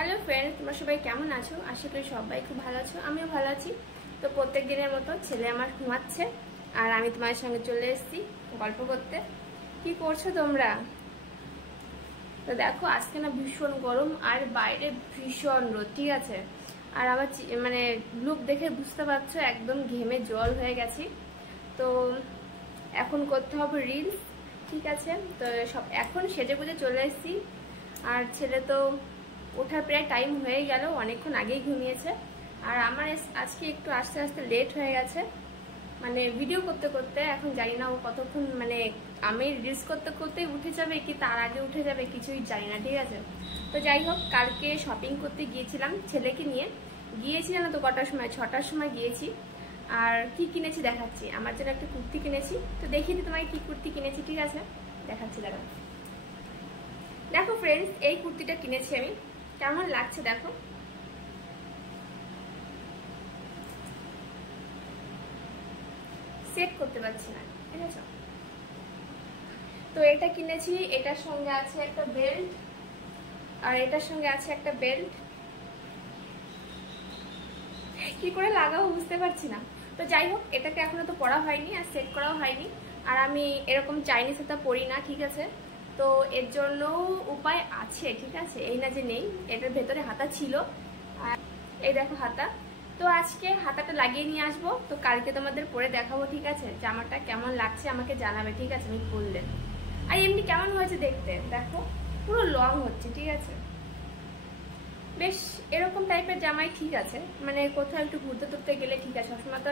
Hello friends, তোমরা সবাই কেমন আছো? আশা করি সবাই খুব ভালো আছো, আমিও ভালো আছি। তো প্রত্যেক দিনের মতো ছেলে আমার ঘুমাচ্ছে আর আমি তোমাদের সঙ্গে চলে এসেছি গল্প করতে। কি করছো তোমরা? তো দেখো, আজকে না ভীষণ গরম আর বাইরে ভীষণ রোদ, ঠিক আছে। আর আমার মানে লুক দেখে বুঝতে পারছো একদম ঘেমে জল হয়ে গেছি। তো এখন করতে হবে রিলস, ঠিক আছে। তো সব এখন সেজে গুজে চলে এসেছি। আর ছেলে তো ওঠার প্রায় টাইম হয়ে গেল, অনেকক্ষণ আগেই ঘুমিয়েছে। আর আমার আজকে একটু আস্তে আস্তে লেট হয়ে গেছে, মানে ভিডিও করতে করতে। এখন জানি না ও কতক্ষণ, মানে আমি রিলস করতে করতেই উঠে যাবে কি তার আগে উঠে যাবে কিছুই জানি না, ঠিক আছে। তো যাই হোক, কালকে শপিং করতে গিয়েছিলাম ছেলেকে নিয়ে। গিয়েছিলাম তো কটার সময়, 6টার সময় গিয়েছি। আর কি কিনেছি দেখাচ্ছি। আমার জন্য একটা কুর্তি কিনেছি, তো দেখিয়ে দিই তোমাকে কি কুর্তি কিনেছি, ঠিক আছে। দেখাচ্ছি, দাঁড়াও। দেখো ফ্রেন্ডস, এই কুর্তিটা কিনেছি আমি। কেমন লাগছে দেখো। সেট করতে পারছি না, ঠিক আছে। তো এটা কিনেছি, এটার সঙ্গে আছে একটা বেল্ট, আর এটার সঙ্গে আছে একটা বেল্ট। কি করে লাগাবো বুঝতে পারছি না। তো যাই হোক, এটাকে এখনো তো পরা হয়নি আর সেট করাও হয়নি। আর আমি এরকম চাইনিজ হাতা পরি না, ঠিক আছে। তো এর জন্য উপায় আছে, ঠিক আছে, এই না যে নেই। এটার ভেতরে হাতা ছিল, আর এই দেখো হাতা। তো আজকে হাতাটা লাগিয়ে নিয়ে আসবো, তো কালকে তোমাদের পরে দেখাবো, ঠিক আছে। জামাটা কেমন লাগছে আমাকে জানাবে, ঠিক আছে, আমি পরলে। আর এমনি কেমন হয়েছে দেখতে দেখো, পুরো লং হচ্ছে, ঠিক আছে। বেশ এরকম টাইপের জামাই ঠিক আছে, মানে কোথাও একটু ঘুরতে টুরতে গেলে ঠিক আছে। সবসময় তো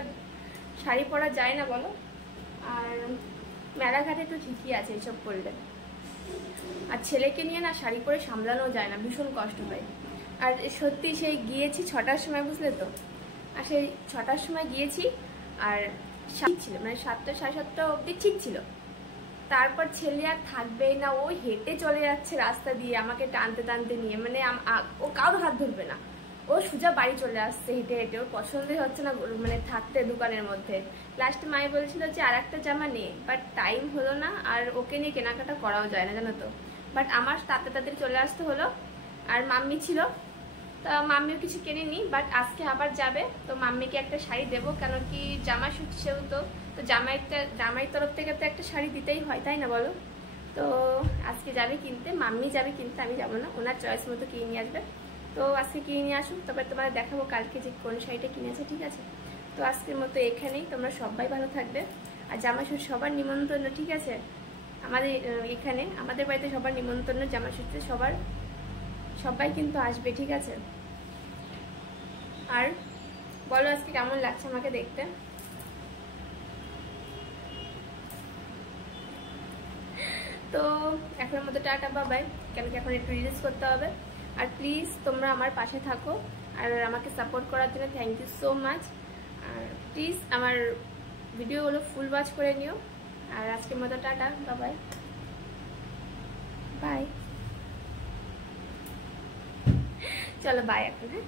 শাড়ি পরা যায় না বলো। আর মেলাঘাটে তো ঠিকই আছে এইসব করলে। আর ছেলেকে নিয়ে না শাড়ি পরে সামলানো যায় না, ভীষণ কষ্ট হয়। আর সত্যি সেই গিয়েছি 6টার সময়, বুঝলে তো। আর সেই 6টার সময় গিয়েছি, আর ঠিক ছিল, মানে 7টা সাড়ে 7টা অবধি ঠিক ছিল। তারপর ছেলে আর থাকবেই না, ও হেঁটে চলে যাচ্ছে রাস্তা দিয়ে আমাকে টানতে টানতে নিয়ে, মানে ও কারোর হাত ধরবে না, ও সোজা বাড়ি চলে আসছে হেঁটে হেঁটে। ওর পছন্দই হচ্ছে না মানে থাকতে দোকানের মধ্যে। লাস্টে মাই বলেছিল যে আর একটা জামা নে, বাট টাইম হলো না, আর ওকে নিয়ে কেনাকাটা করাও যায় না, জানো তো। বাট আমার তাড়াতাড়ি চলে আসতে হলো। আর মাম্মি ছিল, তা মাম্মিও কিছু কেনেনি, বাট আজকে আবার যাবে। তো মাম্মিকে একটা শাড়ি দেবো, কেন কি জামা শুটছেও তো। তো জামাইয়ের তরফ থেকে তো একটা শাড়ি দিতেই হয়, তাই না বলো। তো আজকে যাবে কিনতে, মাম্মি যাবে কিনতে, আমি যাবো না। ওনার চয়েস মতো কিনে নিয়ে আসবে। তো আজকে কিনে নিয়ে আসুন, তবে তোমাদের দেখাবো কালকে যে কোন শাড়িটা কিনেছে, ঠিক আছে। তো আজকের মতো এখানেই, তোমরা সবাই ভালো থাকবে। আর জামা শুট সবার নিমন্ত্রণ, ঠিক আছে। আমাদের এখানে আমাদের বাড়িতে সবার নিমন্ত্রণ জামা শুটতে, সবাই কিন্তু আসবে, ঠিক আছে। আর বলো আজকে কেমন লাগছে আমাকে দেখতে। তো এখনের মতো টাটা, বাবাই। কেন কি এখন একটু রিলস করতে হবে। আর প্লিজ তোমরা আমার পাশে থাকো, আর আমাকে সাপোর্ট করার জন্য থ্যাংক ইউ সো মাচ। আর প্লিজ আমার ভিডিওগুলো ফুল ওয়াচ করে নিও। আর আজকের মতো টাটা, বাবাই, বাই। চলো বাই এখন, হ্যাঁ।